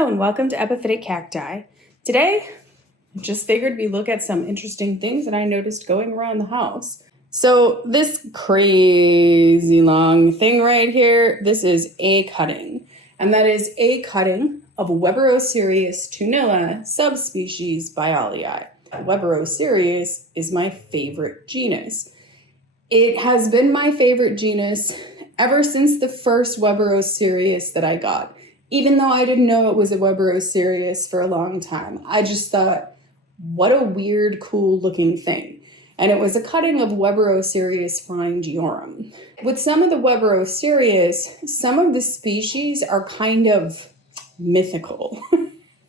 Hello and welcome to Epiphytic Cacti. Today, I just figured we look at some interesting things that I noticed going around the house. So this crazy long thing right here, this is a cutting. And that is a cutting of Weberocereus Tunilla subspecies Biolleyi. Weberocereus is my favorite genus. It has been my favorite genus ever since the first Weberocereus that I got. Even though I didn't know it was a Weberocereus for a long time, I just thought, what a weird, cool looking thing. And it was a cutting of Weberocereus frangiorum. With some of the Weberocereus, some of the species are kind of mythical.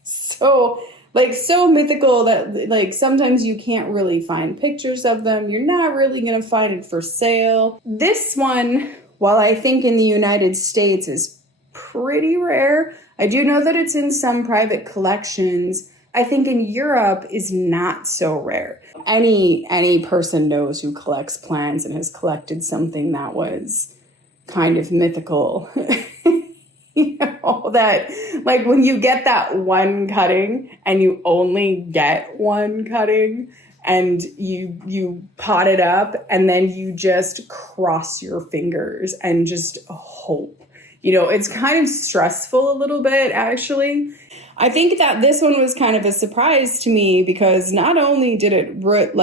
so mythical that sometimes you can't really find pictures of them. You're not really going to find it for sale. This one, while I think in the United States is pretty rare, I do know that it's in some private collections. I think in Europe is not so rare. Any person knows who collects plants and has collected something that was kind of mythical. You know, that like when you get that one cutting and you only get one cutting and you pot it up and then you just cross your fingers and just hope. You know, it's kind of stressful a little bit, actually. I think that this one was kind of a surprise to me because not only did it root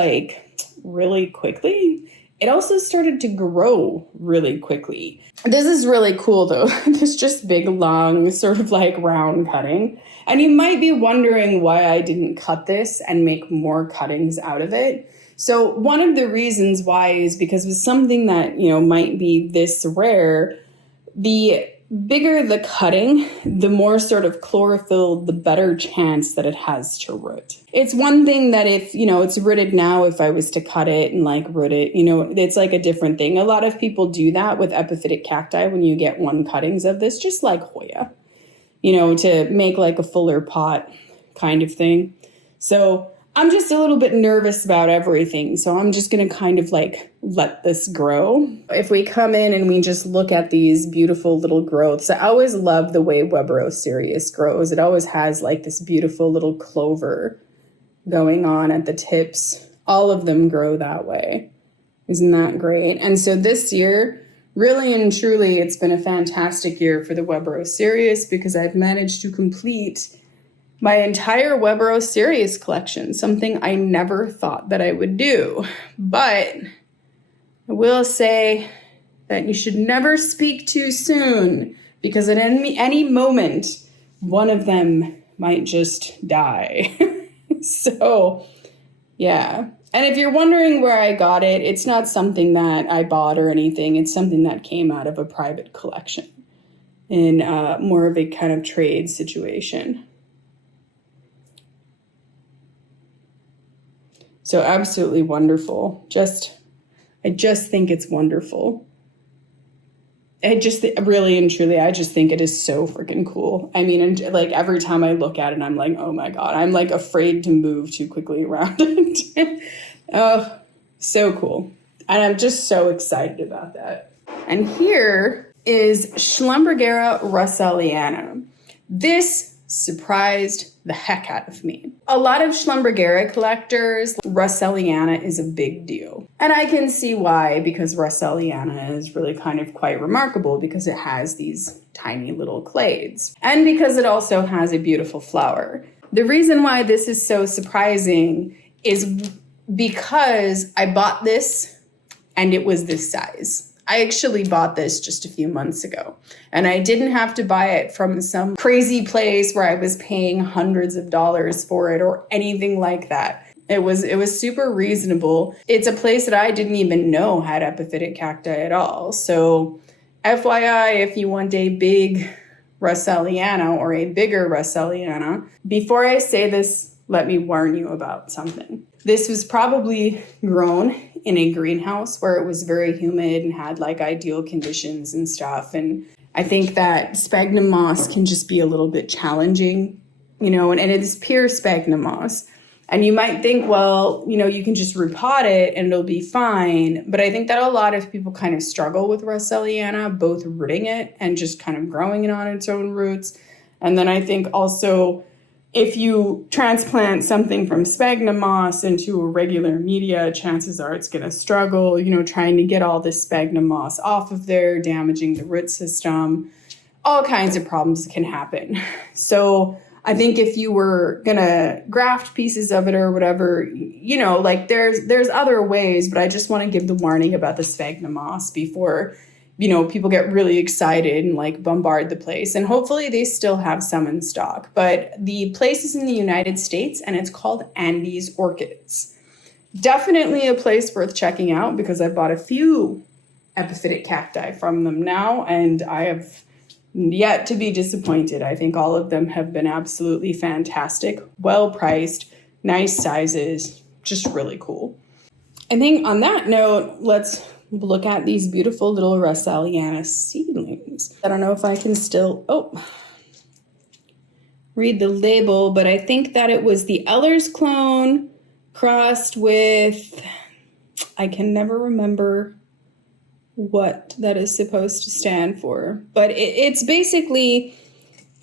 really quickly, it also started to grow really quickly. This is really cool though. This just big, long, sort of like round cutting. And you might be wondering why I didn't cut this and make more cuttings out of it. So one of the reasons why is because with something that, you know, might be this rare, the bigger the cutting, the more sort of chlorophyll, the better chance that it has to root. It's one thing that if, you know, it's rooted now, if I was to cut it and like root it, you know, it's like a different thing. A lot of people do that with epiphytic cacti when you get one cuttings of this, just like Hoya, you know, to make like a fuller pot kind of thing. So I'm just a little bit nervous about everything, so I'm just going to kind of like let this grow. If we come in and we just look at these beautiful little growths, I always love the way Weberocereus grows. It always has like this beautiful little clover going on at the tips. All of them grow that way. Isn't that great? And so this year, really and truly, it's been a fantastic year for the Weberocereus because I've managed to complete my entire Weberocereus collection, something I never thought that I would do. But I will say that you should never speak too soon because at any moment, one of them might just die. So, yeah. And if you're wondering where I got it, it's not something that I bought or anything. It's something that came out of a private collection in more of a kind of trade situation. So absolutely wonderful. I just think it's wonderful. Really and truly, I just think it is so freaking cool. I mean, and like every time I look at it, I'm like, oh my God, I'm like afraid to move too quickly around it. Oh, so cool. And I'm just so excited about that. And here is Schlumbergera Russelliana. This surprised the heck out of me. A lot of Schlumbergera collectors, Russelliana is a big deal. And I can see why, because Russelliana is really kind of quite remarkable because it has these tiny little clades. And because it also has a beautiful flower. The reason why this is so surprising is because I bought this and it was this size. I actually bought this just a few months ago, and I didn't have to buy it from some crazy place where I was paying hundreds of dollars for it or anything like that. It was super reasonable. It's a place that I didn't even know had epiphytic cacti at all. So FYI, if you want a big Russelliana or a bigger Russelliana, before I say this, let me warn you about something. This was probably grown in a greenhouse where it was very humid and had like ideal conditions and stuff. And I think that sphagnum moss can just be a little bit challenging, you know, and it is pure sphagnum moss. And you might think, well, you know, you can just repot it and it'll be fine. But I think that a lot of people kind of struggle with Russelliana, both rooting it and just kind of growing it on its own roots. And then I think also if you transplant something from sphagnum moss into a regular media, chances are it's going to struggle, you know, trying to get all this sphagnum moss off of there, damaging the root system. All kinds of problems can happen. So I think if you were going to graft pieces of it or whatever, you know, like there's other ways, but I just want to give the warning about the sphagnum moss before, you know, people get really excited and like bombard the place. And hopefully they still have some in stock. But the place is in the United States and it's called Andes Orchids. Definitely a place worth checking out because I've bought a few epiphytic cacti from them now and I have yet to be disappointed. I think all of them have been absolutely fantastic, well priced, nice sizes, just really cool. I think on that note, let's look at these beautiful little Russelliana seedlings. I don't know if I can still, read the label, but I think that it was the Ehlers clone crossed with, I can never remember what that is supposed to stand for, but it's basically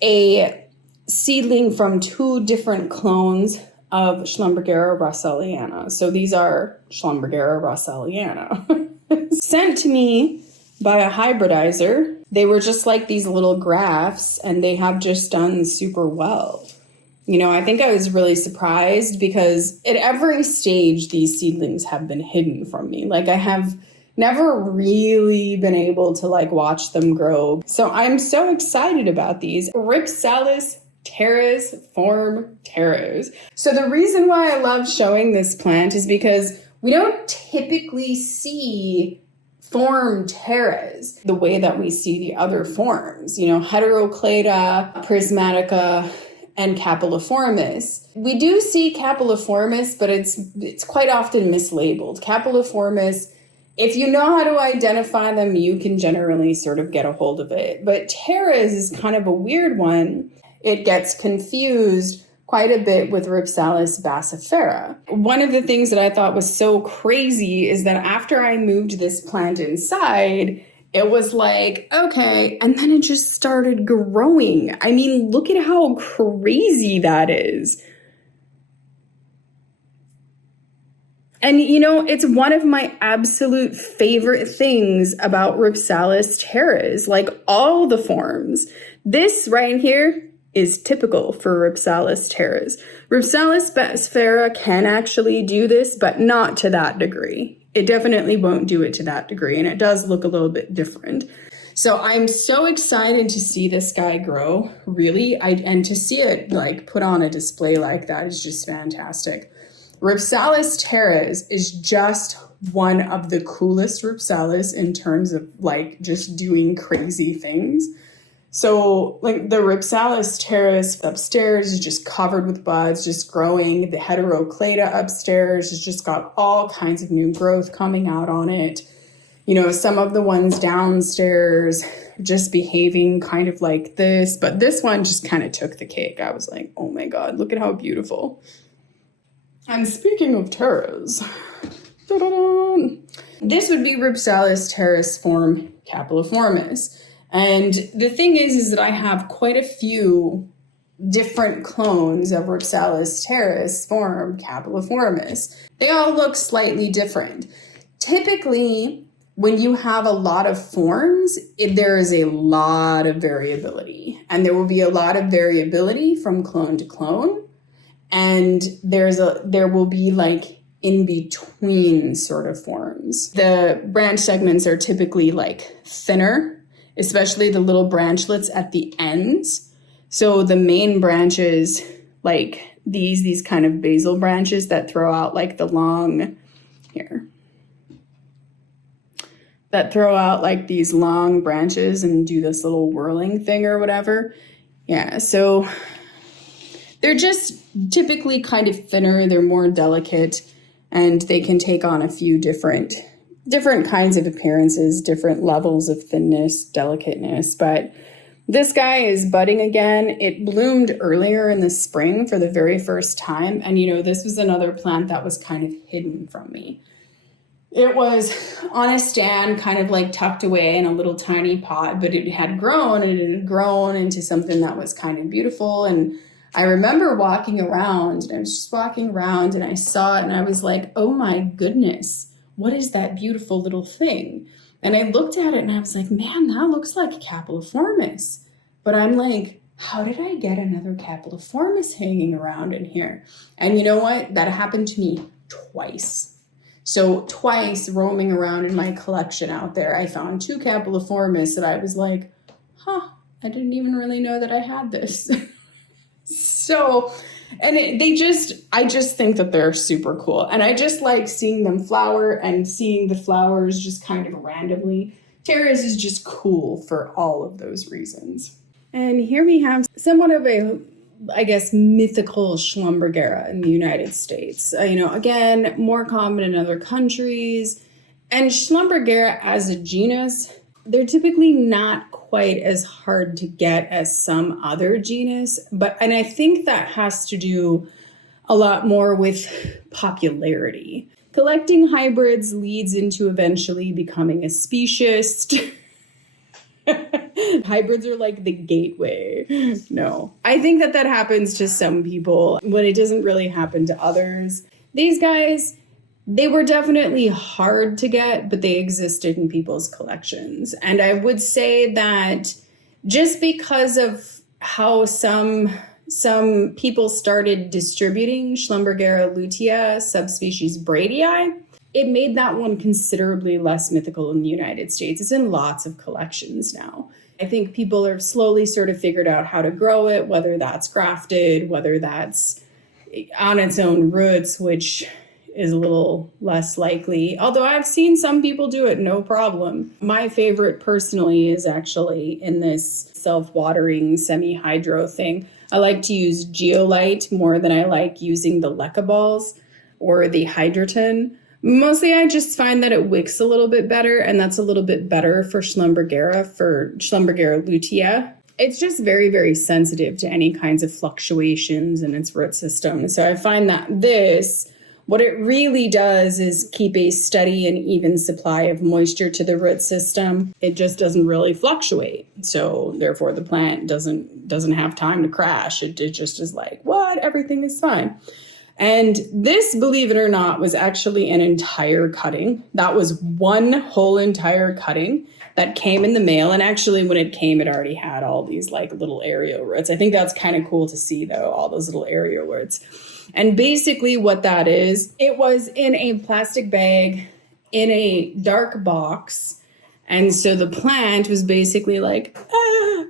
a seedling from two different clones of Schlumbergera Russelliana. So these are Schlumbergera Russelliana. Sent to me by a hybridizer. They were just like these little grafts and they have just done super well. You know, I think I was really surprised because at every stage these seedlings have been hidden from me. Like I have never really been able to like watch them grow. So I'm so excited about these. Rhipsalis Teres form Teres. So the reason why I love showing this plant is because we don't typically see form Teres the way that we see the other forms, you know, Heteroclada, Prismatica, and Capilliformis. We do see Capilliformis, but it's quite often mislabeled. Capilliformis, if you know how to identify them, you can generally sort of get a hold of it. But Teres is kind of a weird one. It gets confused quite a bit with Rhipsalis bassifera. One of the things that I thought was so crazy is that after I moved this plant inside, it was like, okay, and then it just started growing. I mean, look at how crazy that is. And, you know, it's one of my absolute favorite things about Rhipsalis Teres, like all the forms. This right here is typical for Rhipsalis Teres. Rhipsalis bassifera can actually do this, but not to that degree. It definitely won't do it to that degree, and it does look a little bit different. So I'm so excited to see this guy grow, really, and to see it like put on a display like that is just fantastic. Rhipsalis Teres is just one of the coolest Rhipsalis in terms of like just doing crazy things. So like the Rhipsalis Teres upstairs is just covered with buds, just growing. The Heteroclada upstairs has just got all kinds of new growth coming out on it. You know, some of the ones downstairs just behaving kind of like this, but this one just kind of took the cake. I was like, oh my God, look at how beautiful. And speaking of Teres, this would be Rhipsalis Teres form Capilliformis. And the thing is that I have quite a few different clones of Rhipsalis Teres form Capilliformis. They all look slightly different. Typically, when you have a lot of forms, there is a lot of variability. And there will be a lot of variability from clone to clone. And there will be like in-between sort of forms. The branch segments are typically like thinner, especially the little branchlets at the ends. So the main branches, like these kind of basal branches that throw out like the long, that throw out like these long branches and do this little whirling thing or whatever. Yeah, so they're just typically kind of thinner, they're more delicate, and they can take on a few different kinds of appearances, different levels of thinness, delicateness. But this guy is budding again. It bloomed earlier in the spring for the very first time. And, you know, this was another plant that was kind of hidden from me. It was on a stand, kind of like tucked away in a little tiny pot, but it had grown, and it had grown into something that was kind of beautiful. And I remember walking around, and I was just walking around, and I saw it, and I was like, oh my goodness, what is that beautiful little thing? And I looked at it, and I was like, man, that looks like a Capilliformis. But I'm like, how did I get another Capilliformis hanging around in here? And you know what? That happened to me twice. So twice roaming around in my collection out there, I found two Capilliformis that I was like, I didn't even really know that I had this. So, and I just think that they're super cool. And I just like seeing them flower and seeing the flowers just kind of randomly. Teres is just cool for all of those reasons. And here we have somewhat of a, I guess, mythical Schlumbergera in the United States. Again, more common in other countries. And Schlumbergera as a genus, they're typically not quite as hard to get as some other genus. And I think that has to do a lot more with popularity. Collecting hybrids leads into eventually becoming a speciest. Hybrids are like the gateway. No, I think that happens to some people when it doesn't really happen to others. These guys, they were definitely hard to get, but they existed in people's collections. And I would say that just because of how some people started distributing Schlumbergera lutea subspecies bradei, it made that one considerably less mythical in the United States. It's in lots of collections now. I think people have slowly sort of figured out how to grow it, whether that's grafted, whether that's on its own roots, which is a little less likely. Although I've seen some people do it, no problem. My favorite personally is actually in this self-watering semi-hydro thing. I like to use Geolite more than I like using the leca balls or the Hydroton. Mostly I just find that it wicks a little bit better, and that's a little bit better for Schlumbergera lutea. It's just very, very sensitive to any kinds of fluctuations in its root system. So I find that what it really does is keep a steady and even supply of moisture to the root system. It just doesn't really fluctuate. So therefore the plant doesn't have time to crash. It just is like, what? Everything is fine. And this, believe it or not, was actually an entire cutting. That was one whole entire cutting that came in the mail. And actually, when it came, it already had all these like little aerial roots. I think that's kind of cool to see, though, all those little aerial roots. And basically what that is, it was in a plastic bag in a dark box. And so the plant was basically like,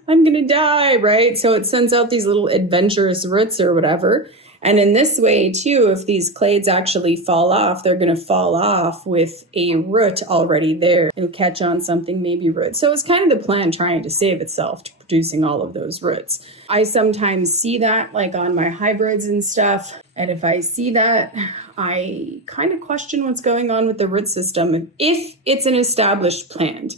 I'm going to die, right? So it sends out these little adventurous roots or whatever. And in this way, too, if these clades actually fall off, they're going to fall off with a root already there. It'll catch on something, maybe root. So it's kind of the plant trying to save itself to producing all of those roots. I sometimes see that like on my hybrids and stuff. And if I see that, I kind of question what's going on with the root system. If it's an established plant,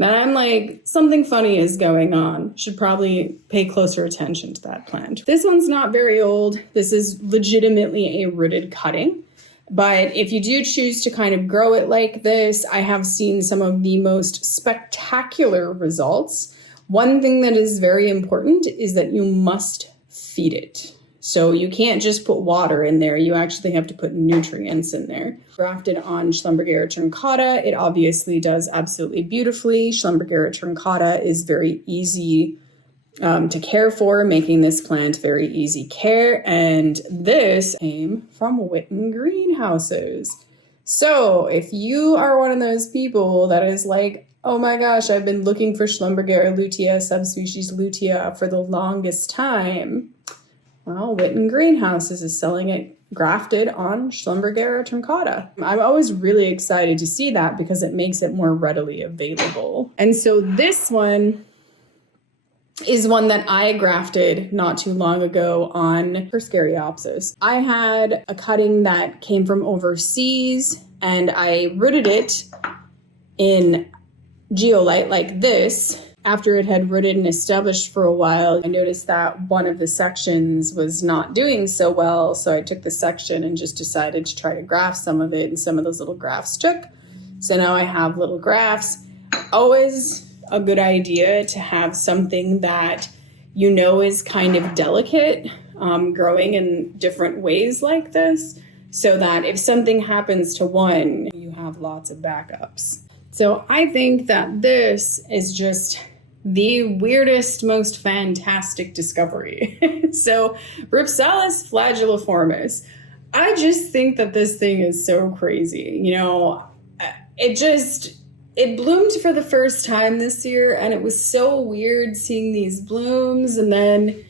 then I'm like, something funny is going on. Should probably pay closer attention to that plant. This one's not very old. This is legitimately a rooted cutting. But if you do choose to kind of grow it like this, I have seen some of the most spectacular results. One thing that is very important is that you must feed it. So you can't just put water in there. You actually have to put nutrients in there. Grafted on Schlumbergera truncata, it obviously does absolutely beautifully. Schlumbergera truncata is very easy to care for, making this plant very easy care. And this came from Witten greenhouses. So if you are one of those people that is like, oh my gosh, I've been looking for Schlumbergera lutea, subspecies lutea for the longest time, well, Witten Greenhouses is selling it grafted on Schlumbergera truncata. I'm always really excited to see that because it makes it more readily available. And so this one is one that I grafted not too long ago on Scariopsis. I had a cutting that came from overseas and I rooted it in Geolite like this. After it had rooted and established for a while, I noticed that one of the sections was not doing so well. So I took the section and just decided to try to graft some of it. And some of those little grafts took. So now I have little grafts. Always a good idea to have something that you know is kind of delicate, growing in different ways like this, so that if something happens to one, you have lots of backups. So I think that this is just the weirdest, most fantastic discovery. So Rhipsalis Flagelliformis. I just think that this thing is so crazy. You know, it bloomed for the first time this year, and it was so weird seeing these blooms and then,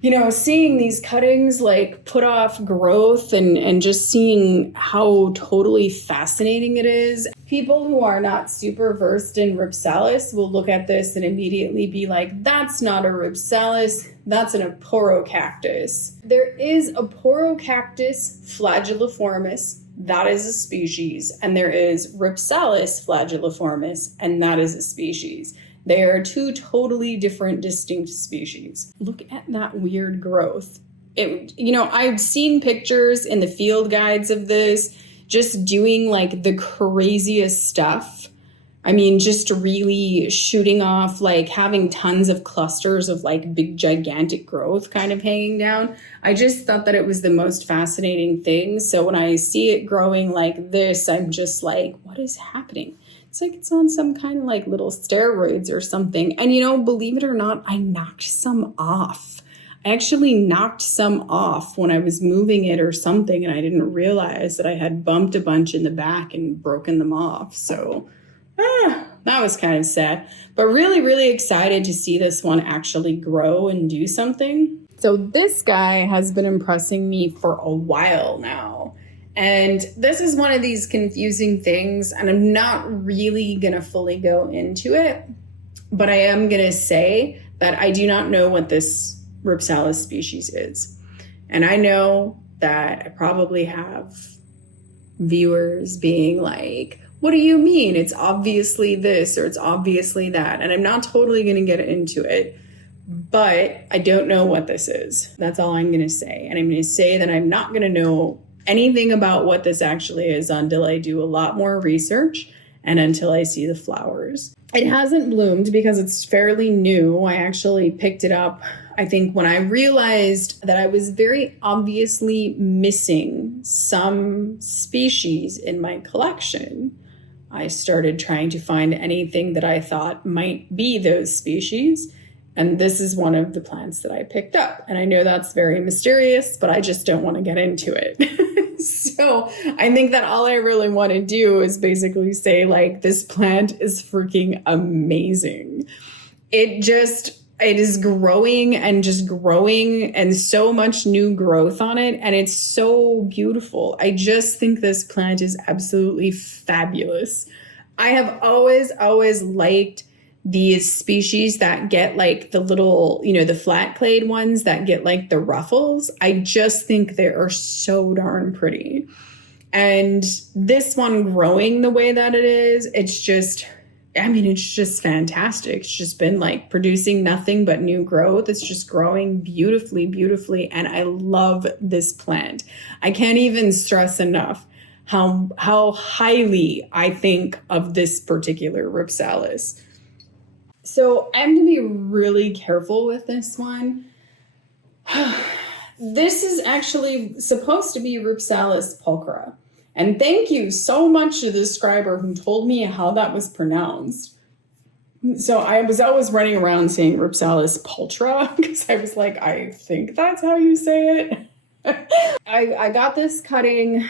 you know, seeing these cuttings like put off growth and just seeing how totally fascinating it is. People who are not super versed in Rhipsalis will look at this and immediately be like, that's not a Rhipsalis, that's an Aporocactus. There is Aporocactus Flagelliformis, that is a species, and there is Rhipsalis Flagelliformis, and that is a species. They are two totally different, distinct species. Look at that weird growth. You know, I've seen pictures in the field guides of this, just doing like the craziest stuff. I mean, just really shooting off, like having tons of clusters of like big, gigantic growth kind of hanging down. I just thought that it was the most fascinating thing. So when I see it growing like this, I'm just like, what is happening? It's like it's on some kind of like little steroids or something. And, you know, believe it or not, I knocked some off. I actually knocked some off when I was moving it or something, and I didn't realize that I had bumped a bunch in the back and broken them off. So that was kind of sad, but really, really excited to see this one actually grow and do something. So this guy has been impressing me for a while now. And this is one of these confusing things, and I'm not really going to fully go into it, but I am going to say that I do not know what this Rhipsalis species is. And I know that I probably have viewers being like, what do you mean? It's obviously this or it's obviously that. And I'm not totally going to get into it, but I don't know what this is. That's all I'm going to say. And I'm going to say that I'm not going to know anything about what this actually is until I do a lot more research and until I see the flowers. It hasn't bloomed because it's fairly new. I actually picked it up, I think, when I realized that I was very obviously missing some species in my collection. I started trying to find anything that I thought might be those species, and this is one of the plants that I picked up. And I know that's very mysterious, but I just don't want to get into it. So I think that all I really want to do is basically say, like, this plant is freaking amazing. It is growing and so much new growth on it. And it's so beautiful. I just think this plant is absolutely fabulous. I have always liked these species that get like the little, you know, the Flat-Clade ones that get like the ruffles. I just think they are so darn pretty. And this one growing the way that it is, it's just fantastic. It's just been like producing nothing but new growth. It's just growing beautifully. And I love this plant. I can't even stress enough how highly I think of this particular Rhipsalis. So I'm going to be really careful with this one. This is actually supposed to be Rhipsalis Pulchra. And thank you so much to the scriber who told me how that was pronounced. So I was always running around saying Rhipsalis Pulchra because I was like, I think that's how you say it. I got this cutting, I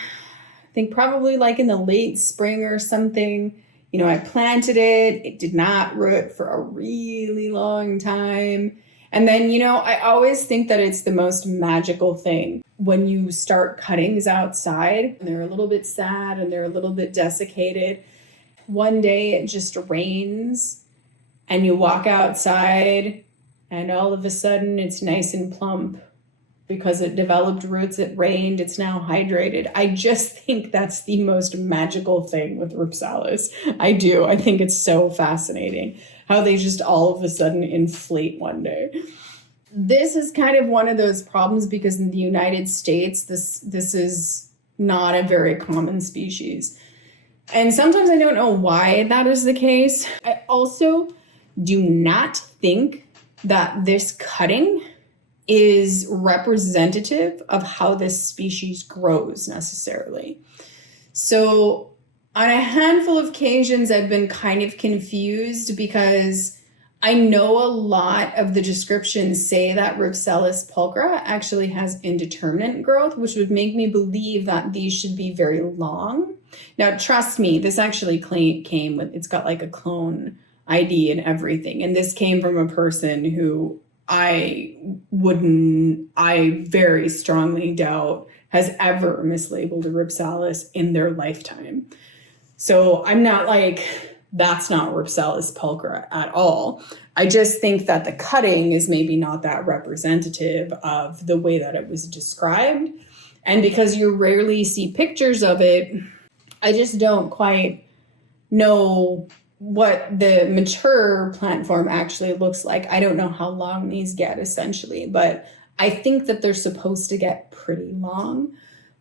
think probably like in the late spring or something. You know, I planted it. It did not root for a really long time. And then, you know, I always think that it's the most magical thing when you start cuttings outside and they're a little bit sad and they're a little bit desiccated. One day it just rains and you walk outside and all of a sudden it's nice and plump because it developed roots, it rained, it's now hydrated. I just think that's the most magical thing with Rhipsalis. I do. I think it's so fascinating how they just all of a sudden inflate one day. This is kind of one of those problems because in the United States, this is not a very common species. And sometimes I don't know why that is the case. I also do not think that this cutting is representative of how this species grows necessarily. So on a handful of occasions, I've been kind of confused because I know a lot of the descriptions say that Rhipsalis pulchra actually has indeterminate growth, which would make me believe that these should be very long. Now, trust me, this actually came with, it's got like a clone ID and everything. And this came from a person who I very strongly doubt has ever mislabeled a Rhipsalis in their lifetime. So I'm not like, that's not Rhipsalis pulchra at all. I just think that the cutting is maybe not that representative of the way that it was described. And because you rarely see pictures of it, I just don't quite know what the mature plant form actually looks like. I don't know how long these get essentially, but I think that they're supposed to get pretty long.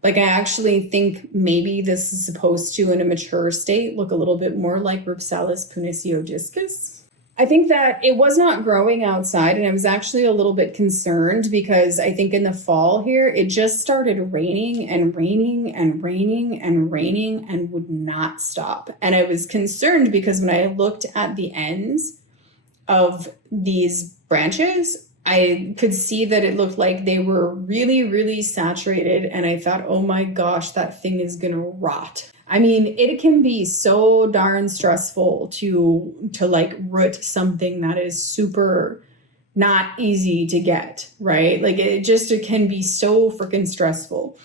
Like, I actually think maybe this is supposed to, in a mature state, look a little bit more like Rhipsalis Puniceodiscus. I think that it was not growing outside, and I was actually a little bit concerned because I think in the fall here, it just started raining and raining and raining and raining and would not stop. And I was concerned because when I looked at the ends of these branches, I could see that it looked like they were really, really saturated. And I thought, oh my gosh, that thing is going to rot. I mean, it can be so darn stressful to like root something that is super not easy to get, right? Like it can be so freaking stressful.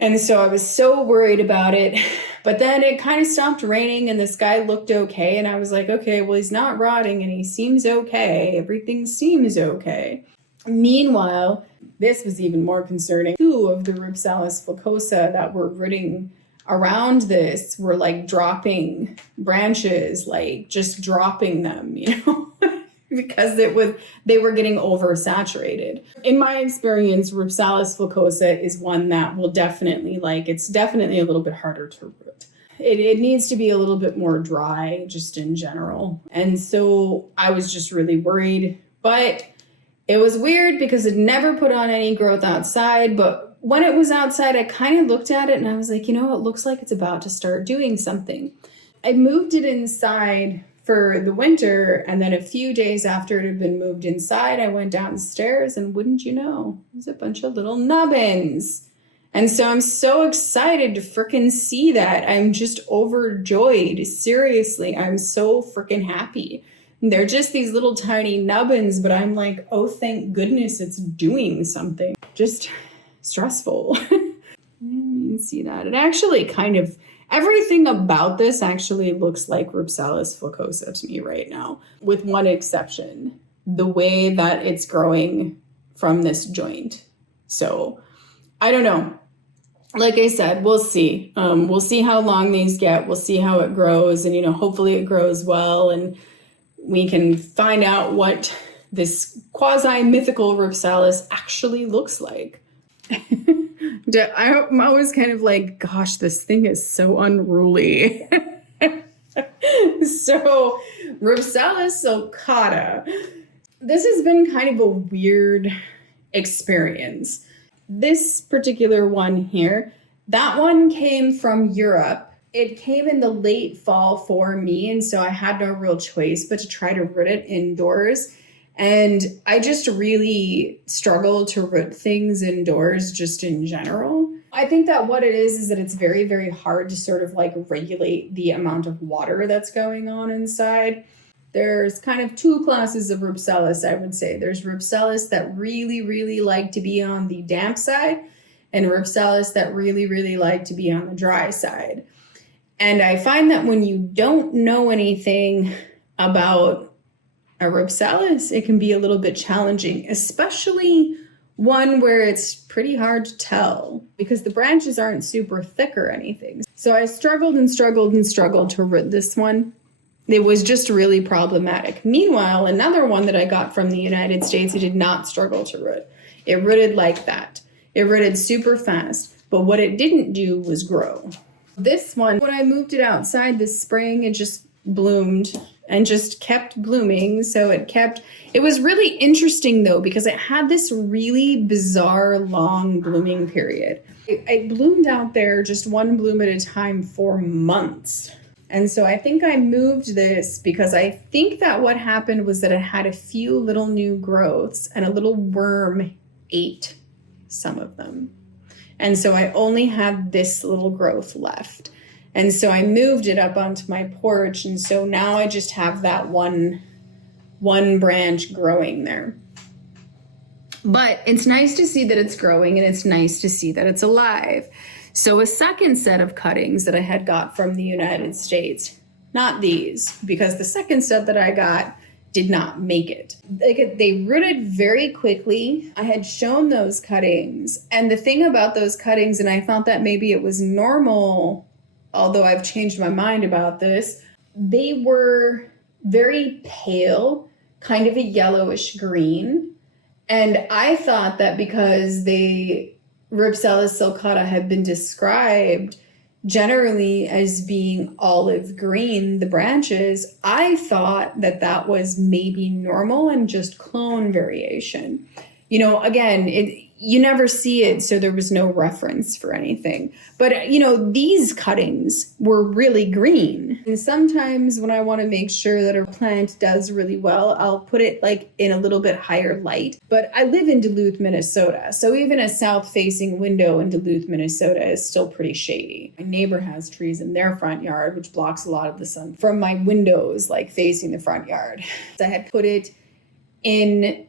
And so I was so worried about it, but then it kind of stopped raining and the sky looked okay. And I was like, okay, well, he's not rotting and he seems okay. Everything seems okay. Meanwhile, this was even more concerning. Two of the Rhipsalis flacosa that were rooting around this were like dropping branches, like just dropping them, because they were getting oversaturated. In my experience, Rhipsalis flacosa is one that will definitely it's definitely a little bit harder to root. It needs to be a little bit more dry just in general. And so I was just really worried, but it was weird because it never put on any growth outside. But when it was outside, I kind of looked at it and I was like, it looks like it's about to start doing something. I moved it inside for the winter, and then a few days after it had been moved inside, I went downstairs and wouldn't you know, there's a bunch of little nubbins. And so I'm so excited to frickin' see that. I'm just overjoyed. Seriously, I'm so frickin' happy. They're just these little tiny nubbins, but I'm like, oh, thank goodness it's doing something. Just stressful. You can see that. It actually everything about this actually looks like Rhipsalis flacosa to me right now, with one exception, the way that it's growing from this joint. So I don't know. Like I said, we'll see. We'll see how long these get. We'll see how it grows. And, hopefully it grows well. And we can find out what this quasi-mythical Rhipsalis actually looks like. I'm always kind of like, gosh, this thing is so unruly. So, Rhipsalis sulcata. This has been kind of a weird experience. This particular one here, that one came from Europe. It came in the late fall for me, and so I had no real choice but to try to root it indoors. And I just really struggle to root things indoors just in general. I think that what it is that it's very, very hard to sort of regulate the amount of water that's going on inside. There's kind of two classes of Rhipsalis, I would say. There's Rhipsalis that really, really like to be on the damp side, and Rhipsalis that really, really like to be on the dry side. And I find that when you don't know anything about a Rhipsalis, it can be a little bit challenging, especially one where it's pretty hard to tell because the branches aren't super thick or anything. So I struggled to root this one. It was just really problematic. Meanwhile, another one that I got from the United States, it did not struggle to root. It rooted like that. It rooted super fast, but what it didn't do was grow. This one, when I moved it outside this spring, it just bloomed and just kept blooming. So it was really interesting though, because it had this really bizarre long blooming period. It bloomed out there just one bloom at a time for months. And so I think I moved this because I think that what happened was that it had a few little new growths and a little worm ate some of them. And so I only had this little growth left. And so I moved it up onto my porch. And so now I just have that one branch growing there. But it's nice to see that it's growing, and it's nice to see that it's alive. So a second set of cuttings that I had got from the United States, not these, because the second set that I got did not make it. They rooted very quickly. I had shown those cuttings. And the thing about those cuttings, and I thought that maybe it was normal, although I've changed my mind about this, they were very pale, kind of a yellowish green. And I thought that because the Rhipsalis sulcata had been described generally as being olive green, the branches, I thought that that was maybe normal and just clone variation. You know, again, you never see it, so there was no reference for anything. But, you know, these cuttings were really green. And sometimes when I want to make sure that a plant does really well, I'll put it like in a little bit higher light. But I live in Duluth, Minnesota, so even a south-facing window in Duluth, Minnesota is still pretty shady. My neighbor has trees in their front yard, which blocks a lot of the sun from my windows, like facing the front yard. So I had put it in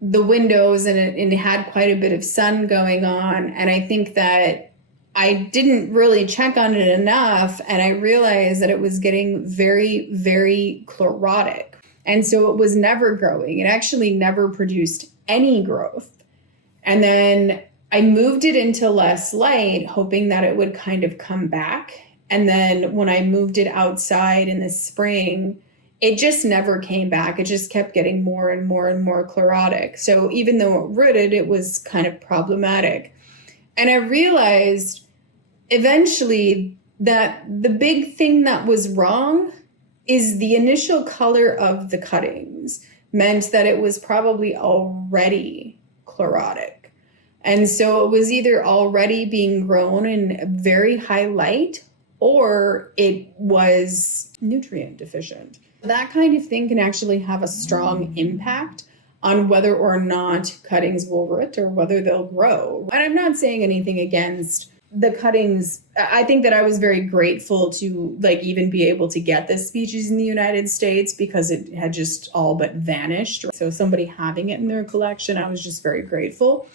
the windows, and it had quite a bit of sun going on. And I think that I didn't really check on it enough, and I realized that it was getting very, very chlorotic. And so it was never growing. It actually never produced any growth. And then I moved it into less light, hoping that it would kind of come back. And then when I moved it outside in the spring, it just never came back. It just kept getting more and more and more chlorotic. So even though it rooted, it was kind of problematic. And I realized eventually that the big thing that was wrong is the initial color of the cuttings meant that it was probably already chlorotic. And so it was either already being grown in very high light, or it was nutrient deficient. That kind of thing can actually have a strong impact on whether or not cuttings will root or whether they'll grow. And I'm not saying anything against the cuttings. I think that I was very grateful to even be able to get this species in the United States, because it had just all but vanished. So somebody having it in their collection, I was just very grateful.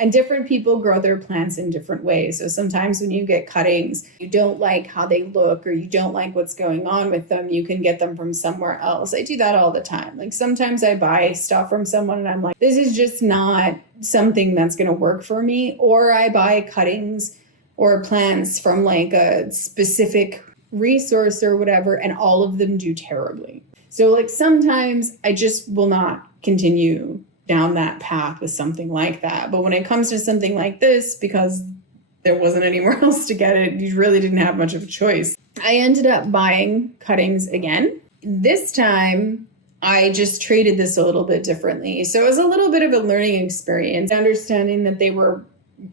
And different people grow their plants in different ways. So sometimes when you get cuttings, you don't like how they look, or you don't like what's going on with them, you can get them from somewhere else. I do that all the time. Like sometimes I buy stuff from someone and I'm like, this is just not something that's going to work for me. Or I buy cuttings or plants from like a specific resource or whatever, and all of them do terribly. So like sometimes I just will not continue down that path with something like that. But when it comes to something like this, because there wasn't anywhere else to get it, you really didn't have much of a choice. I ended up buying cuttings again. This time, I just treated this a little bit differently. So it was a little bit of a learning experience, understanding that they were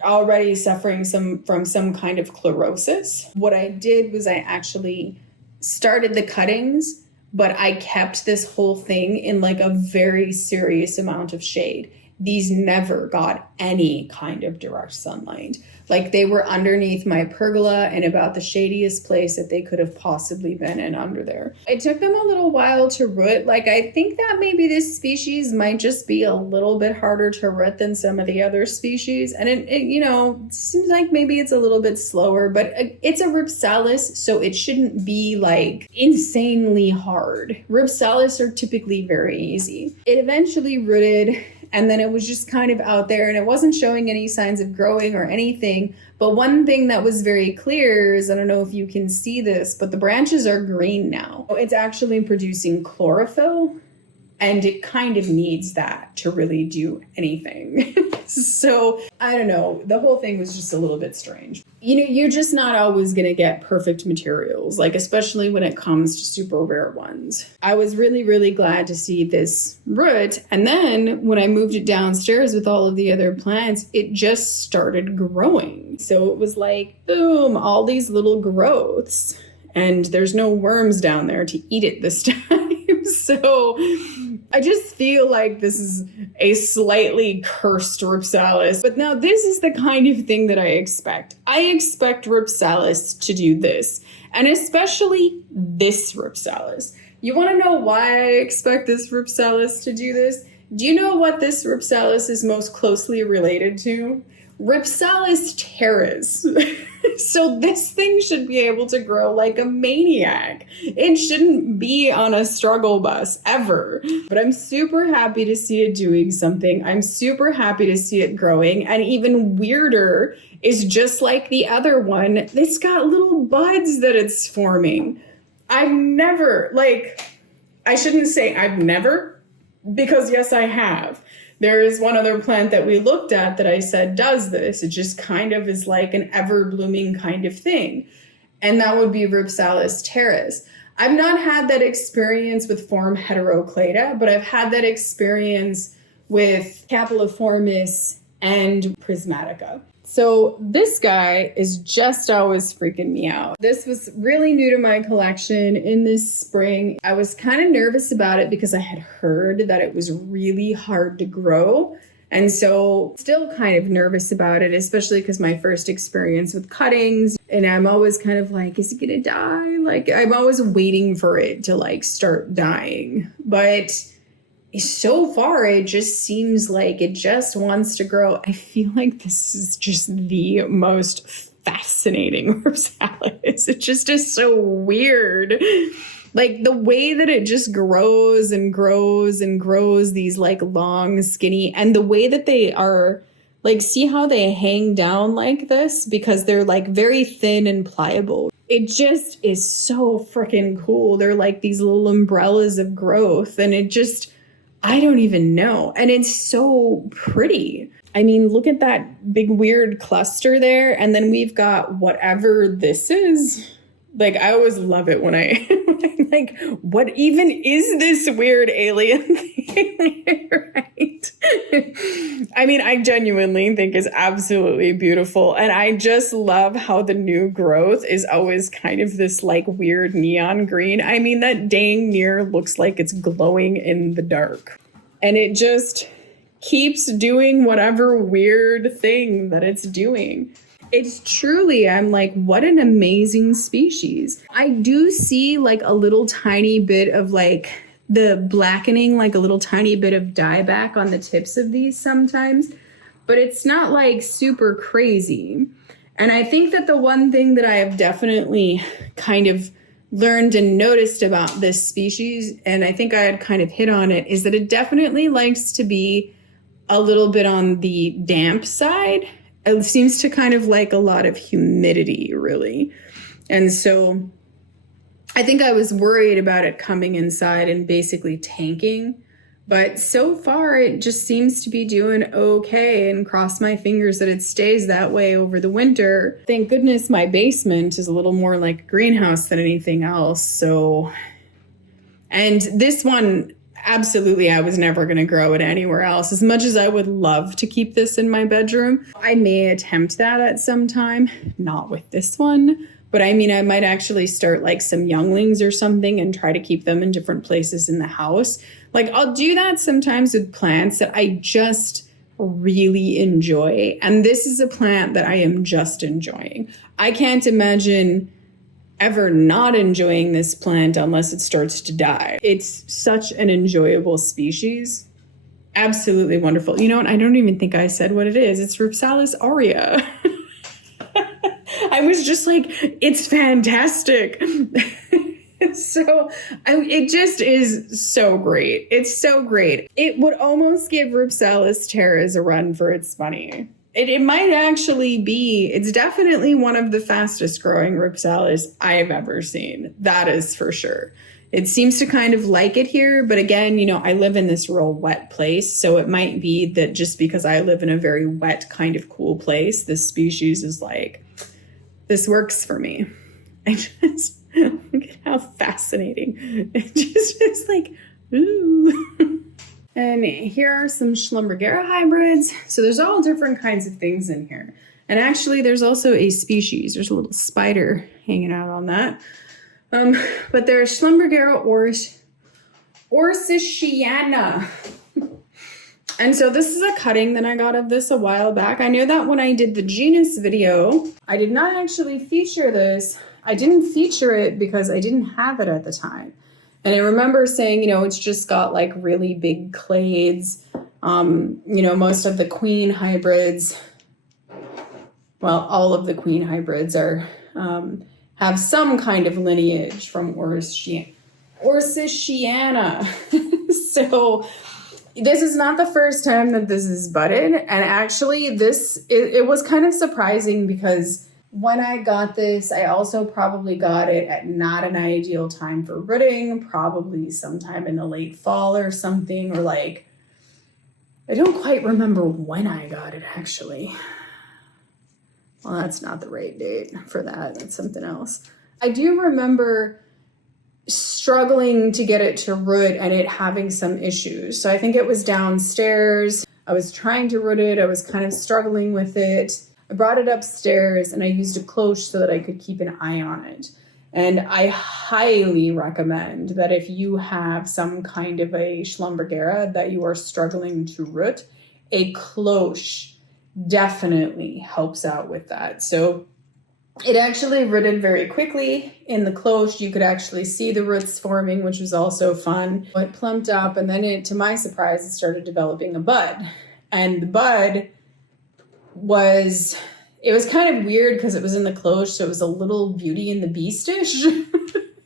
already suffering from some kind of chlorosis. What I did was I actually started the cuttings, but I kept this whole thing in like a very serious amount of shade. These never got any kind of direct sunlight. Like they were underneath my pergola in about the shadiest place that they could have possibly been in under there. It took them a little while to root. Like I think that maybe this species might just be a little bit harder to root than some of the other species. And it seems like maybe it's a little bit slower, but it's a Rhipsalis, so it shouldn't be like insanely hard. Rhipsalis are typically very easy. It eventually rooted, and then it was just kind of out there, and it wasn't showing any signs of growing or anything. But one thing that was very clear is, I don't know if you can see this, but the branches are green now. It's actually producing chlorophyll, And it kind of needs that to really do anything. So I don't know. The whole thing was just a little bit strange. You know, you're just not always going to get perfect materials, like especially when it comes to super rare ones. I was really, really glad to see this root. And then when I moved it downstairs with all of the other plants, it just started growing. So it was like, boom, all these little growths. And there's no worms down there to eat it this time. So I just feel like this is a slightly cursed Rhipsalis. But now this is the kind of thing that I expect. I expect Rhipsalis to do this. And especially this Rhipsalis. You want to know why I expect this Rhipsalis to do this? Do you know what this Rhipsalis is most closely related to? Rhipsalis teres. So this thing should be able to grow like a maniac. It shouldn't be on a struggle bus ever. But I'm super happy to see it doing something. I'm super happy to see it growing. And even weirder is just like the other one, it's got little buds that it's forming. I've never, I shouldn't say I've never, because yes, I have. There is one other plant that we looked at that I said does this. It just kind of is like an ever-blooming kind of thing. And that would be Rhipsalis teres. I've not had that experience with form Heteroclada, but I've had that experience with Capilliformis and Prismatica. So this guy is just always freaking me out. This was really new to my collection in this spring. I was kind of nervous about it because I had heard that it was really hard to grow. And so still kind of nervous about it, especially because my first experience with cuttings. And I'm always kind of like, is it gonna die? Like, I'm always waiting for it to start dying. But so far, it just seems like it just wants to grow. I feel like this is just the most fascinating Rhipsalis. It just is so weird. Like the way that it just grows and grows and grows, these long, skinny, and the way that they are, see how they hang down like this? Because they're very thin and pliable. It just is so freaking cool. They're like these little umbrellas of growth, and it just, I don't even know. And it's so pretty. I mean, look at that big weird cluster there. And then we've got whatever this is. I always love it when I what even is this weird alien thing, right? I mean, I genuinely think is absolutely beautiful. And I just love how the new growth is always kind of this weird neon green. I mean, that dang near looks like it's glowing in the dark. And it just keeps doing whatever weird thing that it's doing. It's truly, I'm like, what an amazing species. I do see a little tiny bit of the blackening, a little tiny bit of dieback on the tips of these sometimes, but it's not super crazy. And I think that the one thing that I have definitely kind of learned and noticed about this species, and I think I had kind of hit on it, is that it definitely likes to be a little bit on the damp side. It seems to kind of like a lot of humidity, really. And so I think I was worried about it coming inside and basically tanking. But so far, it just seems to be doing okay, and cross my fingers that it stays that way over the winter. Thank goodness my basement is a little more like a greenhouse than anything else. So, and this one, absolutely, I was never going to grow it anywhere else. As much as I would love to keep this in my bedroom, I may attempt that at some time. Not with this one. But I mean, I might actually start some younglings or something and try to keep them in different places in the house. I'll do that sometimes with plants that I just really enjoy. And this is a plant that I am just enjoying. I can't imagine ever not enjoying this plant unless it starts to die. It's such an enjoyable species. Absolutely wonderful. You know what? I don't even think I said what it is. It's Rhipsalis aurea. I was just like, it's fantastic. So it just is so great. It's so great. It would almost give Rhipsalis teres a run for its money. It might actually be, it's definitely one of the fastest growing Rhipsalis I've ever seen. That is for sure. It seems to kind of like it here, but again, you know, I live in this real wet place, so it might be that just because I live in a very wet kind of cool place, this species is like, this works for me. I just, look at how fascinating. It just is like, ooh. And here are some Schlumbergera hybrids. So there's all different kinds of things in here. And actually there's also a species. There's a little spider hanging out on that. But there's Schlumbergera Russelliana. And so this is a cutting that I got of this a while back. I know that when I did the genus video, I did not actually feature this. I didn't feature it because I didn't have it at the time. And I remember saying, you know, it's just got like really big clades. You know, most of the queen hybrids, well, all of the queen hybrids are, have some kind of lineage from Russelliana. So this is not the first time that this is budded. And actually it was kind of surprising because when I got this, I also probably got it at not an ideal time for rooting, probably sometime in the late fall or something, or like, I don't quite remember when I got it actually. Well, that's not the right date for that. That's something else. I do remember struggling to get it to root and it having some issues. So I think it was downstairs. I was trying to root it. I was kind of struggling with it. I brought it upstairs and I used a cloche so that I could keep an eye on it. And I highly recommend that if you have some kind of a Schlumbergera that you are struggling to root, a cloche definitely helps out with that. So it actually rooted very quickly. In the cloche, you could actually see the roots forming, which was also fun. It plumped up, and then it, to my surprise, it started developing a bud. And the bud was, it was kind of weird because it was in the cloche, so it was a little Beauty and the Beast-ish.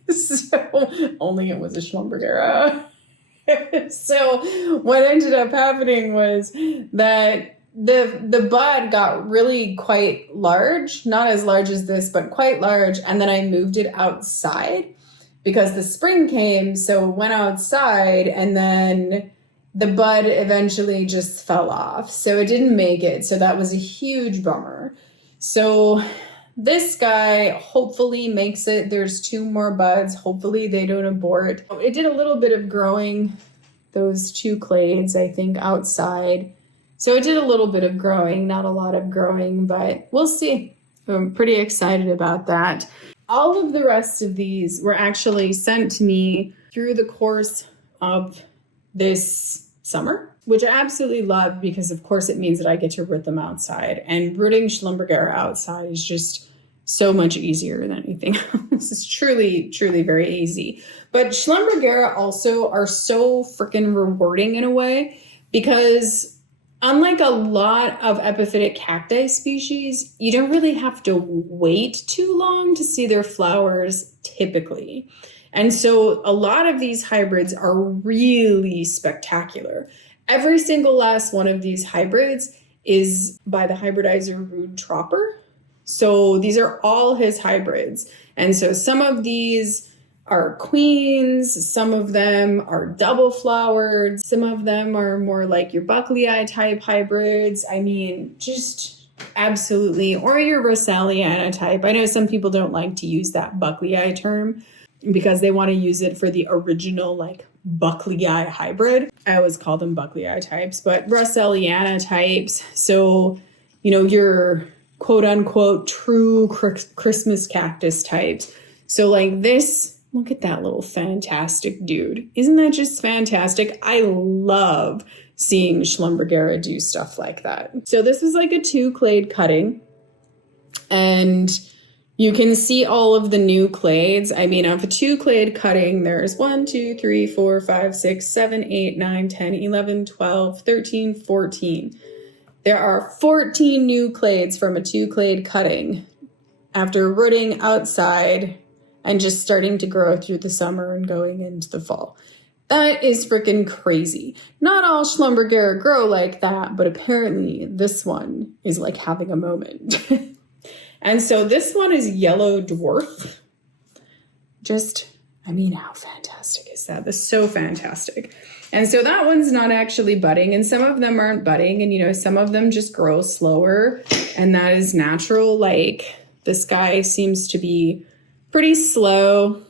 So only it was a Schlumbergera. So what ended up happening was that the bud got really quite large, not as large as this, but quite large. And then I moved it outside because the spring came. So it went outside and then the bud eventually just fell off. So it didn't make it. So that was a huge bummer. So this guy hopefully makes it. There's 2 more buds. Hopefully they don't abort. It did a little bit of growing, those 2 clades, I think, outside. So it did a little bit of growing, not a lot of growing, but we'll see. I'm pretty excited about that. All of the rest of these were actually sent to me through the course of this summer, which I absolutely love because, of course, it means that I get to root them outside. And rooting Schlumbergera outside is just so much easier than anything else. It's truly, truly very easy. But Schlumbergera also are so freaking rewarding in a way because unlike a lot of epiphytic cacti species, you don't really have to wait too long to see their flowers typically. And so a lot of these hybrids are really spectacular. Every single last one of these hybrids is by the hybridizer Rudd Tropper. So these are all his hybrids. And so some of these are queens, some of them are double flowered, some of them are more like your Biolleyi type hybrids. I mean, just absolutely, or your Russelliana type. I know some people don't like to use that Biolleyi term because they want to use it for the original like Biolleyi hybrid. I always call them Biolleyi types, but Russelliana types. So, you know, your quote unquote true Christmas cactus types. So like this, look at that little fantastic dude. Isn't that just fantastic? I love seeing Schlumbergera do stuff like that. So this was like a 2-clade cutting. And you can see all of the new clades. I mean, of a 2-clade cutting, there's 1, 2, 3, 4, 5, 6, 7, 8, 9, 10, 11, 12, 13, 14. There are 14 new clades from a 2-clade cutting after rooting outside and just starting to grow through the summer and going into the fall. That is freaking crazy. Not all Schlumbergera grow like that, but apparently this one is like having a moment. And so this one is Yellow Dwarf. Just I mean, how fantastic is that? That's so fantastic. And so that one's not actually budding, and some of them aren't budding, and, you know, some of them just grow slower, and that is natural. Like, this guy seems to be pretty slow.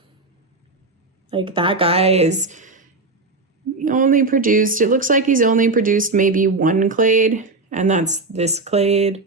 Like, that guy is only produced, it looks like he's only produced maybe one clade, and that's this clade.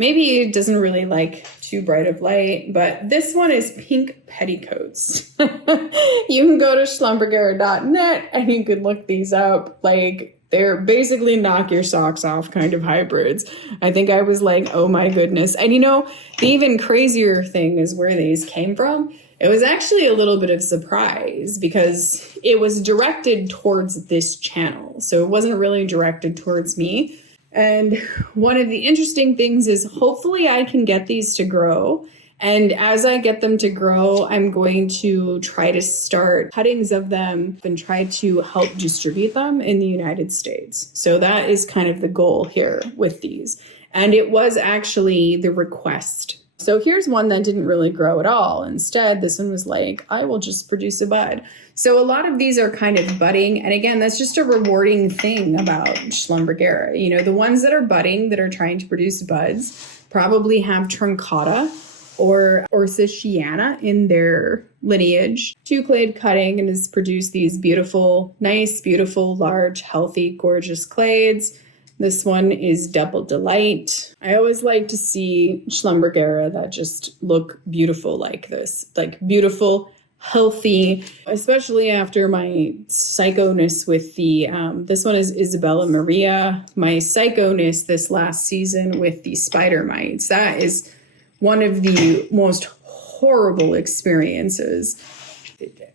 Maybe it doesn't really like too bright of light, but this one is pink petticoats. You can go to Schlumbergera.net and you can look these up. Like, they're basically knock your socks off kind of hybrids. I think I was like, oh my goodness. And you know, the even crazier thing is where these came from. It was actually a little bit of surprise because it was directed towards this channel. So it wasn't really directed towards me. And one of the interesting things is hopefully I can get these to grow. And as I get them to grow, I'm going to try to start cuttings of them and try to help distribute them in the United States. So that is kind of the goal here with these. And it was actually the request. So here's one that didn't really grow at all. Instead, this one was like, I will just produce a bud. So a lot of these are kind of budding. And again, that's just a rewarding thing about Schlumbergera. You know, the ones that are budding, that are trying to produce buds, probably have truncata or Russelliana in their lineage. Two-clade cutting and has produced these beautiful, nice, beautiful, large, healthy, gorgeous clades. This one is Double Delight. I always like to see Schlumbergera that just look beautiful like this. Like beautiful, healthy, especially after my psychoness with the, this one is Isabella Maria. My psychoness this last season with the spider mites. That is one of the most horrible experiences.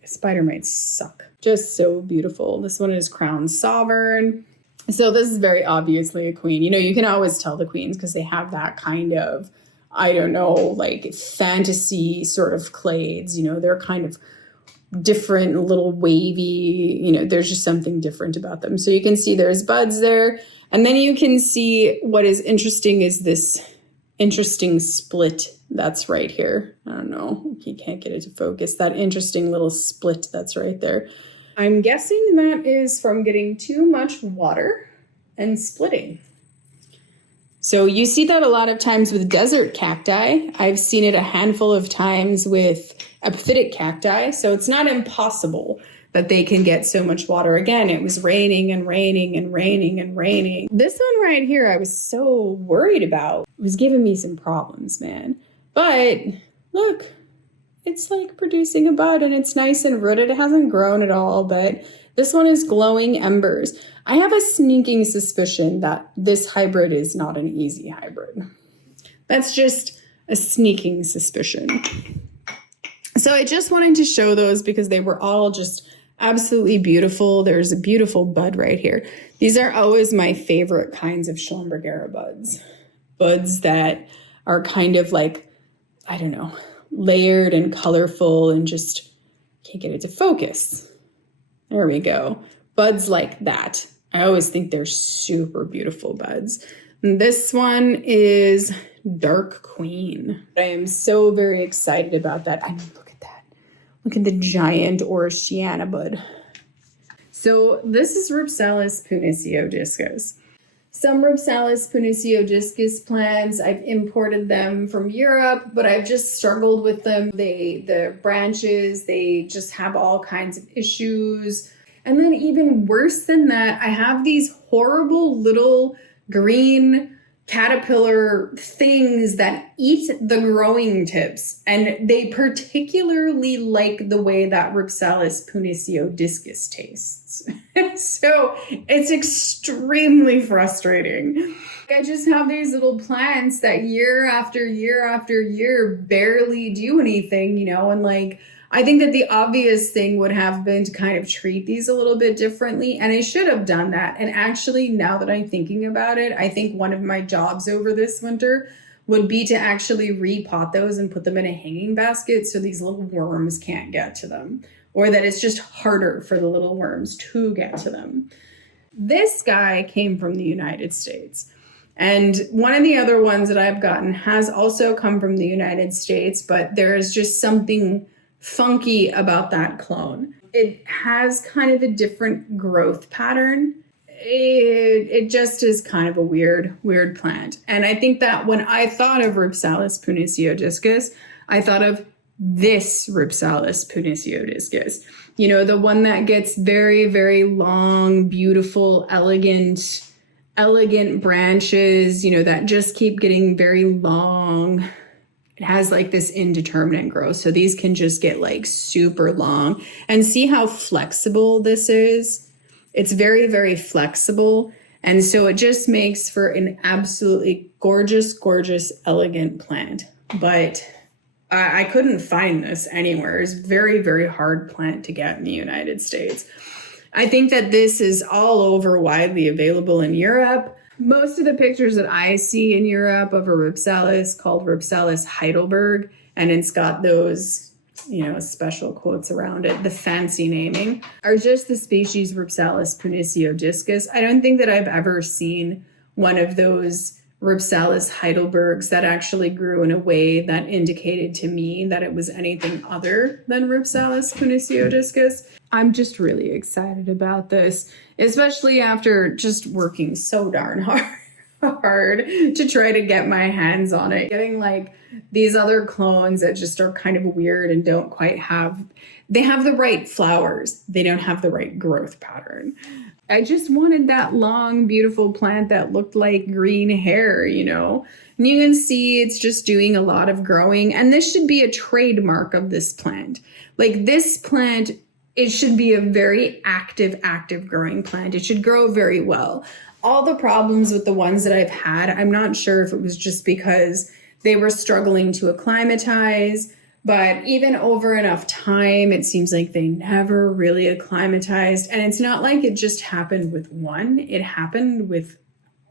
Spider mites suck. Just so beautiful. This one is Crown Sovereign. So this is very obviously a queen. You know, you can always tell the queens because they have that kind of, I don't know, like fantasy sort of clades. You know, they're kind of different, a little wavy. You know, there's just something different about them. So you can see there's buds there. And then you can see what is interesting is this interesting split that's right here. I don't know, you can't get it to focus. That interesting little split that's right there. I'm guessing that is from getting too much water and splitting. So you see that a lot of times with desert cacti. I've seen it a handful of times with epiphytic cacti. So it's not impossible that they can get so much water. Again, it was raining and raining and raining and raining. This one right here, I was so worried about. It was giving me some problems, man. But look, it's like producing a bud and it's nice and rooted. It hasn't grown at all, but this one is Glowing Embers. I have a sneaking suspicion that this hybrid is not an easy hybrid. That's just a sneaking suspicion. So I just wanted to show those because they were all just absolutely beautiful. There's a beautiful bud right here. These are always my favorite kinds of Schlumbergera buds. Buds that are kind of like, I don't know, layered and colorful and just can't get it to focus. There we go. Buds like that. I always think they're super beautiful buds. And this one is Dark Queen. I am so very excited about that. I mean, look at that. Look at the giant Ormindoi bud. So this is Rhipsalis Puniceodiscus. Some Rhipsalis Puniceodiscus plants, I've imported them from Europe, but I've just struggled with them. The branches, they just have all kinds of issues. And then even worse than that, I have these horrible little green caterpillar things that eat the growing tips. And they particularly like the way that Rhipsalis Puniceodiscus tastes. So it's extremely frustrating. I just have these little plants that year after year after year barely do anything, you know, and like, I think that the obvious thing would have been to kind of treat these a little bit differently. And I should have done that. And actually, now that I'm thinking about it, I think one of my jobs over this winter would be to actually repot those and put them in a hanging basket so these little worms can't get to them, or that it's just harder for the little worms to get to them. This guy came from the United States. And one of the other ones that I've gotten has also come from the United States, but there is just something funky about that clone. It has kind of a different growth pattern. It just is kind of a weird plant. And I think that when I thought of Rhipsalis Puniceodiscus, I thought of this Rhipsalis Puniceodiscus. You know, the one that gets very, very long, beautiful, elegant branches, you know, that just keep getting very long. It has like this indeterminate growth. So these can just get like super long. And see how flexible this is? It's very, very flexible. And so it just makes for an absolutely gorgeous, elegant plant. But I couldn't find this anywhere. It's very, very hard plant to get in the United States. I think that this is all over widely available in Europe. Most of the pictures that I see in Europe of a Rhipsalis called Rhipsalis Heidelberg, and it's got those, you know, special quotes around it, the fancy naming, are just the species Rhipsalis Puniceodiscus. I don't think that I've ever seen one of those Rhipsalis Heidelbergs that actually grew in a way that indicated to me that it was anything other than Rhipsalis Puniceodiscus. I'm just really excited about this, especially after just working so darn hard to try to get my hands on it. Getting like these other clones that just are kind of weird and don't quite they have the right flowers. They don't have the right growth pattern. I just wanted that long, beautiful plant that looked like green hair, you know. And you can see it's just doing a lot of growing. And this should be a trademark of this plant. Like this plant, it should be a very active growing plant. It should grow very well. All the problems with the ones that I've had, I'm not sure if it was just because they were struggling to acclimatize, but even over enough time, it seems like they never really acclimatized. And it's not like it just happened with one. It happened with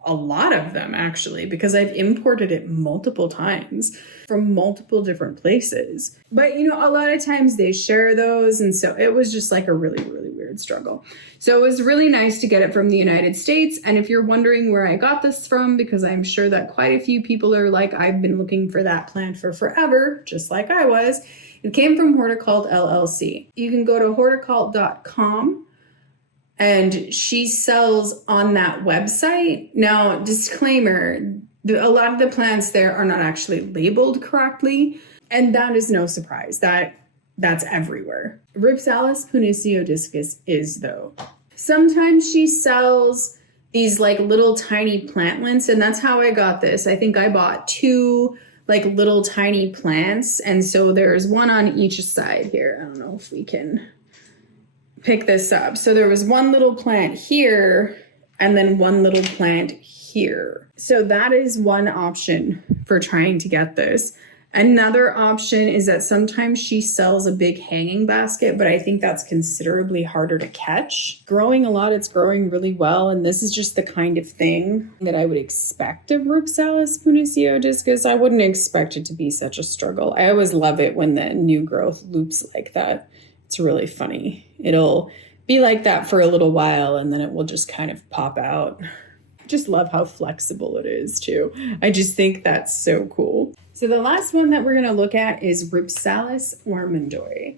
a lot of them, actually, because I've imported it multiple times from multiple different places. But, you know, a lot of times they share those. And so it was just like a really, really weird struggle. So it was really nice to get it from the United States. And if you're wondering where I got this from, because I'm sure that quite a few people are like, I've been looking for that plant for forever, just like I was. It came from Horticult LLC. You can go to horticult.com. And she sells on that website. Now, disclaimer, a lot of the plants there are not actually labeled correctly. And that is no surprise. That's everywhere. Rhipsalis Puniceodiscus is, though. Sometimes she sells these like little tiny plantlets. And that's how I got this. I think I bought 2 like little tiny plants. And so there's one on each side here. I don't know if we can pick this up. So there was one little plant here and then one little plant here. So that is one option for trying to get this. Another option is that sometimes she sells a big hanging basket, but I think that's considerably harder to catch. Growing a lot, it's growing really well. And this is just the kind of thing that I would expect of Rhipsalis Puniceodiscus. I wouldn't expect it to be such a struggle. I always love it when the new growth loops like that. It's really funny. It'll be like that for a little while and then it will just kind of pop out. Just love how flexible it is too. I just think that's so cool. So the last one that we're going to look at is Rhipsalis Ormindoi.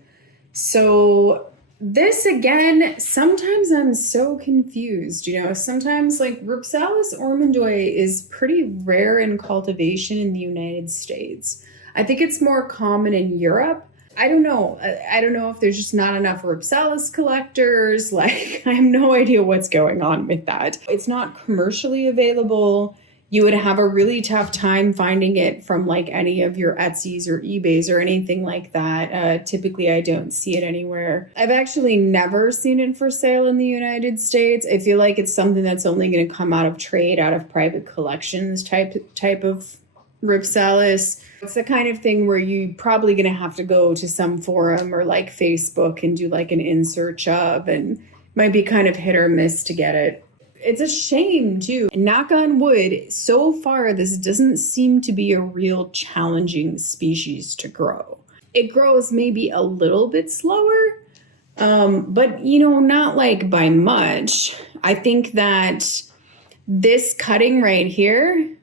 So this again, sometimes I'm so confused, you know, sometimes like Rhipsalis Ormindoi is pretty rare in cultivation in the United States. I think it's more common in Europe. I don't know. I don't know if there's just not enough Rhipsalis collectors. Like, I have no idea what's going on with that. It's not commercially available. You would have a really tough time finding it from like any of your Etsy's or eBay's or anything like that. Typically, I don't see it anywhere. I've actually never seen it for sale in the United States. I feel like it's something that's only going to come out of trade, out of private collections type of Rhipsalis. It's the kind of thing where you're probably going to have to go to some forum or like Facebook and do like an in search of, and might be kind of hit or miss to get it. It's a shame too. Knock on wood, so far this doesn't seem to be a real challenging species to grow. It grows maybe a little bit slower, but you know, not like by much. I think that this cutting right here,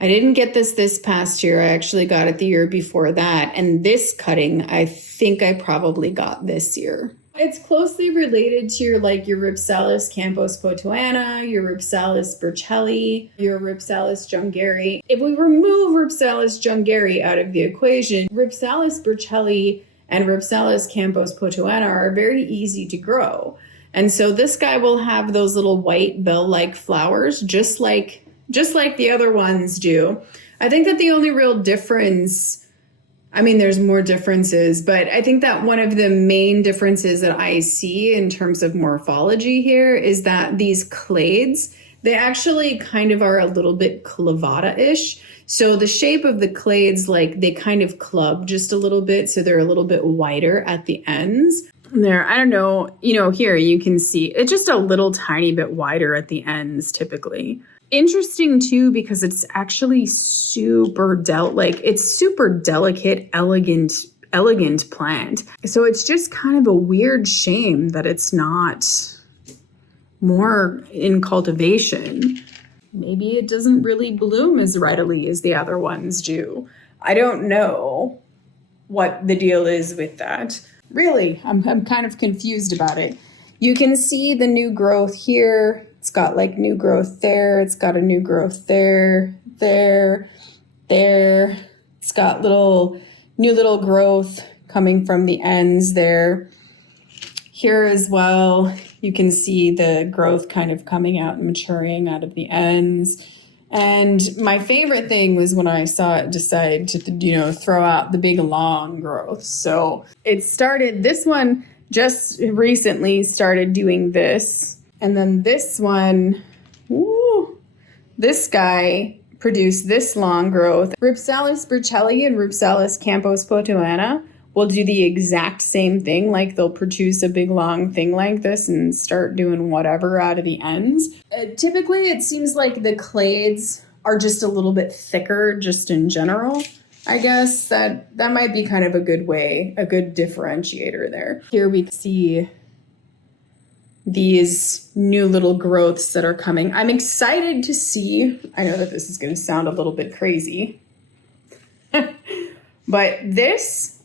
I didn't get this past year. I actually got it the year before that. And this cutting, I think I probably got this year. It's closely related to your Rhipsalis campospotoana, your Rhipsalis burchelli, your Rhipsalis jungeri. If we remove Rhipsalis jungeri out of the equation, Rhipsalis burchelli and Rhipsalis campospotoana are very easy to grow. And so this guy will have those little white bell-like flowers, just like the other ones do. I think that the only real difference, I mean, there's more differences, but I think that one of the main differences that I see in terms of morphology here is that these clades, they actually kind of are a little bit clavata-ish. So the shape of the clades, like they kind of club just a little bit, so they're a little bit wider at the ends. There, I don't know, here you can see it's just a little tiny bit wider at the ends typically. Interesting too, because it's actually super delicate, elegant plant. So it's just kind of a weird shame that it's not more in cultivation. Maybe it doesn't really bloom as readily as the other ones do. I don't know what the deal is with that. Really, I'm kind of confused about it. You can see the new growth here. It's got like new growth there. It's got a new growth there. It's got new little growth coming from the ends there. Here as well, you can see the growth kind of coming out and maturing out of the ends. And my favorite thing was when I saw it decide to, throw out the big long growth. So this one just recently started doing this. And then this one, this guy produced this long growth. Rhipsalis burchelli and Rhipsalis campospotoana will do the exact same thing. Like they'll produce a big long thing like this and start doing whatever out of the ends. Typically, it seems like the clades are just a little bit thicker just in general. I guess that might be kind of a good differentiator there. Here we see these new little growths that are coming. I'm excited to see, I know that this is going to sound a little bit crazy, but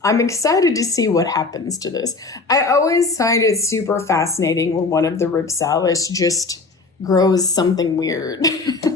I'm excited to see what happens to this. I always find it super fascinating when one of the Rhipsalis just grows something weird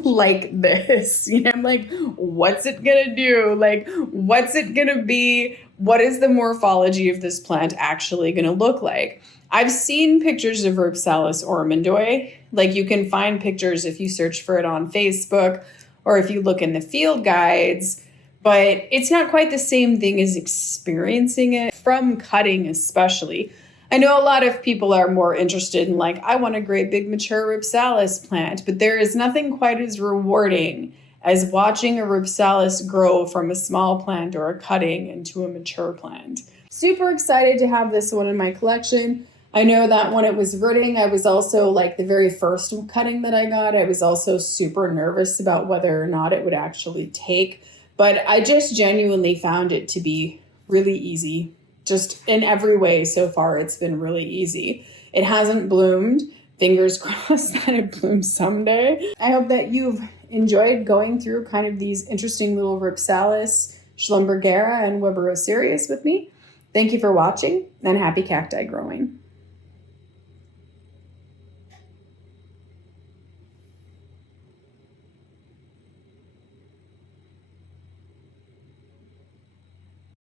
like this. I'm like, what's it gonna do? Like, what's it gonna be? What is the morphology of this plant actually gonna look like? I've seen pictures of Rhipsalis ormindoi. Like you can find pictures if you search for it on Facebook or if you look in the field guides, but it's not quite the same thing as experiencing it from cutting especially. I know a lot of people are more interested in I want a great big mature Rhipsalis plant, but there is nothing quite as rewarding as watching a Rhipsalis grow from a small plant or a cutting into a mature plant. Super excited to have this one in my collection. I know that when it was rooting, I was also the very first cutting that I got, I was also super nervous about whether or not it would actually take, but I just genuinely found it to be really easy. Just in every way so far, it's been really easy. It hasn't bloomed. Fingers crossed that it blooms someday. I hope that you've enjoyed going through kind of these interesting little Rhipsalis, Schlumbergera, and Weberocereus with me. Thank you for watching, and happy cacti growing.